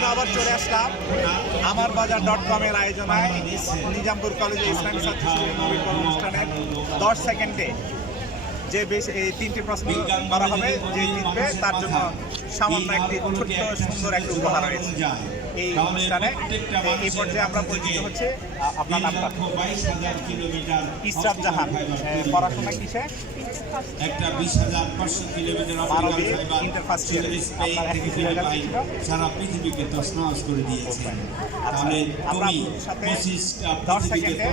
আমরা আবার চলে আসলাম আমারবাজার.com এর আয়োজনায় নিজামপুর কলেজে ইসলামী ছাত্র শিবিরের নবীকরণ অনুষ্ঠানের 10 সেকেন্ডে যে বেশ এই 3টি প্রশ্ন করা হবে, যে জিতবে তার জন্য সামান্য একটি ছোট্ট সুন্দর একটি উপহার রয়েছে এই অনুষ্ঠানে। এই পর্যায়ে আমরা পরিচিত হচ্ছে, আপনার নামটা? ইসরাত জাহান। পড়াশোনা কিসে? একটা 20,500 কিলোমিটার মানবিক, ইন্টার ফার্স্ট ইয়ার। সারা পৃথিবীকে তছনছ করে দিয়েছে। তাহলে তুমি 10 সেকেন্ডে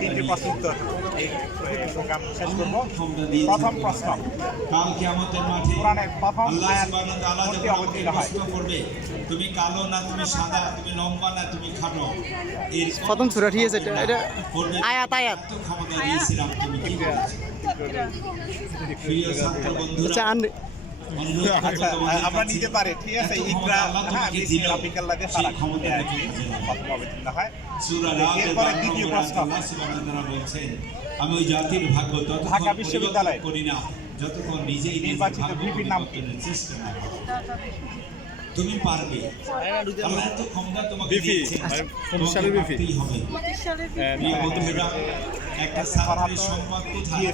3টি প্রশ্ন উত্তর এই প্রোগ্রাম শেষ করব। প্রথম প্রশ্ন, কাল কিয়ামতের মাঠে কোরআনের প্রথম আল্লাহ আয়াত সুবহানাহু ওয়া তাআলা কোনটি যখন অবতীর্ণ হয়? প্রশ্ন করবে, তুমি কালো না তুমি সাদা, তুমি লম্বা না তুমি খাটো, এর প্রথম সূরা ঠিক আছে, এটা আয়াত তো ক্ষমতা দিয়েছিলাম, তুমি কি করেছো? প্রিয় ছাত্র বন্ধুরা, আচ্ছা আচ্ছা, আমরা নিতে পারি, ঠিক আছে। ইকরা, হ্যাঁ, বিকাল্লাতে সারা ক্ষমতা অবতীর্ণ হয়। এরপরে দ্বিতীয় প্রশ্ন, আল্লাহ সুবহানাহু ওয়া তাআলা বলছেন, আমি ওই জাতির ভাগ্য ততক্ষণ ঢাকা বিশ্ববিদ্যালয় করি না যতক্ষণ নিজেই নির্বাচিত ভিপির নাম কি? চেষ্টা না করো। তুমি পারবে, আল্লাহ এত ক্ষমতা তোমাকে দিয়েছে, তোমাকে পারতেই হবে। প্রিয় বন্ধুরা, একটা ছাত্রের সম্পদ কোথায়?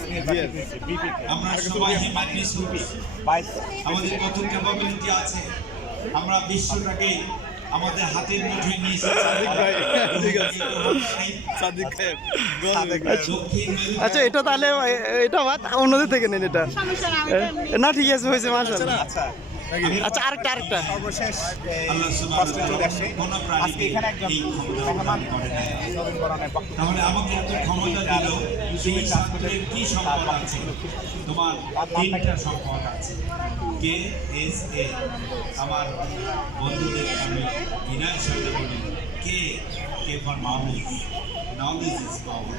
আমরা সবাই হিউম্যানিটিস রূপী, আমাদের কত ক্যাপাবিলিটি আছে, আমরা বিশ্বটাকে আমাদের হাতের মুঠোয় নিয়ে আচ্ছা, এটা তাহলে এটা বাদ, অন্যদের থেকে নেন এটা। না ঠিক আছে, হয়েছে মাশাআল্লাহ। আচ্ছা, আরেকটা সর্বশেষ প্রশ্ন চলে আসে। আজকে এখানে একজন মেহমান নবীকরণের বক্তব্য, তাহলে আমাকে এত ক্ষমতা দিল, সেই ছাত্রের কি সম্পদ আছে? তোমার 3টা সম্পদ আছে। কে এস এ, আমার বন্ধুদের আমি বিনয়ের সাথে বলি, K K for knowledge, knowledge is power.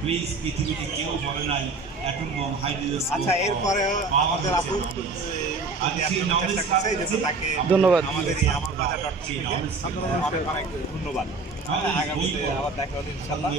Please, পৃথিবীতে কেউ বলে নাই অ্যাটম বম, হাইড্রোজেন। আচ্ছা, এরপরে আমাদের আপু ধন্যবাদ। আমাদের এই আমারবাজার.com অনেক অনেক ধন্যবাদ। আগামীতে আবার দেখা হবে ইনশাআল্লাহ।